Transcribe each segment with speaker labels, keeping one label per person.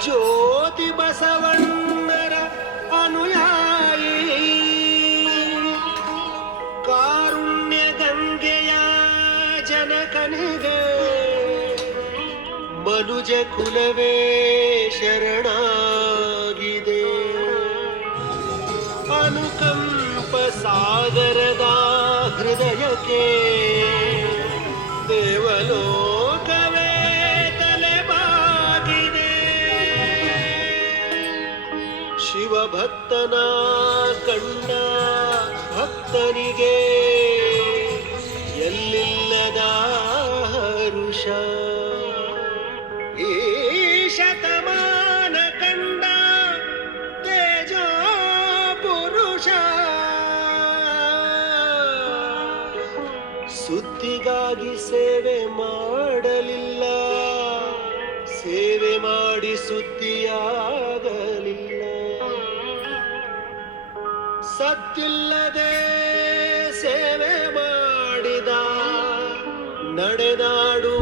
Speaker 1: ಜ್ಯೋತಿ ಬಸವಣ್ಣರ ಅನುಯಾಯಿ. ಕಾರುಣ್ಯ ಗಂಗೆಯ ಜನಕನಿಗೆ ಮನುಜ ಕುಲವೇ ಶರಣಾಗಿದೆ. ಅನುಕಂಪ ಸಾಗರದ ಹೃದಯಕ್ಕೆ ದೇವಲೋಕವೇ ಶಿವಭಕ್ತನ ಕಂಡ ಭಕ್ತನಿಗೆ. ಎಲ್ಲಿಲ್ಲದ ಹರುಷ? ಈ ಶತಮಾನ ಕಂಡ ತೇಜೋ ಪುರುಷ ಸುದ್ದಿಗಾಗಿ ಸೇವೆ ಮಾಡಲಿಲ್ಲ. ಸೇವೆ ಮಾಡಿ ಸುದ್ದಿಯಾಗಲಿಲ್ಲ ಸತ್ತಿಲ್ಲದೆ ಸೇವೆ ಮಾಡಿದ ನಡೆದಾಡುವ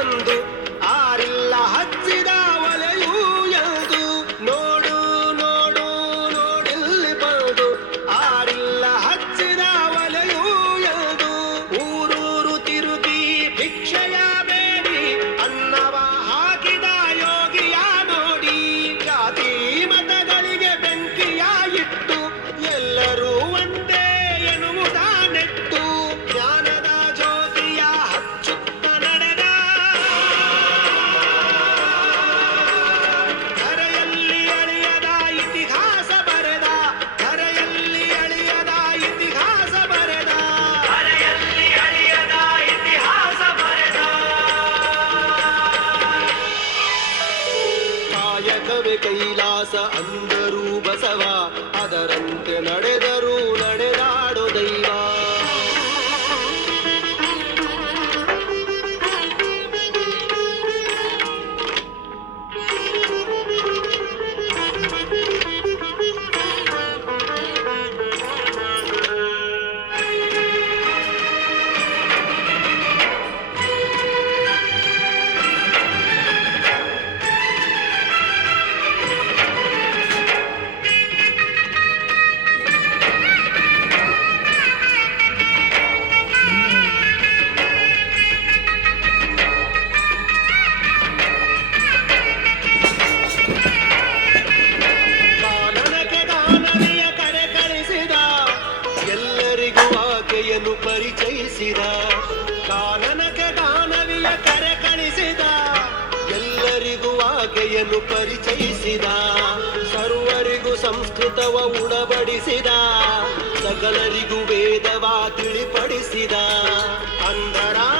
Speaker 1: ಬಂದು ಅಂದರು ಬಸವ ಅದರಂತೆ ನಡೆದರು ಪರಿಚಯಿಸಿದ ಕಾಲನ ದಾನವಿಯ ಕರೆ ಕಳಿಸಿದ, ಎಲ್ಲರಿಗೂ ಆಕೆಯನ್ನು ಪರಿಚಯಿಸಿದ, ಸರ್ವರಿಗೂ ಸಂಸ್ಕೃತವ ಉಣಬಡಿಸಿದ, ಸಕಲರಿಗೂ ವೇದವ ತಿಳಿಪಡಿಸಿದ, ಅಂಧರ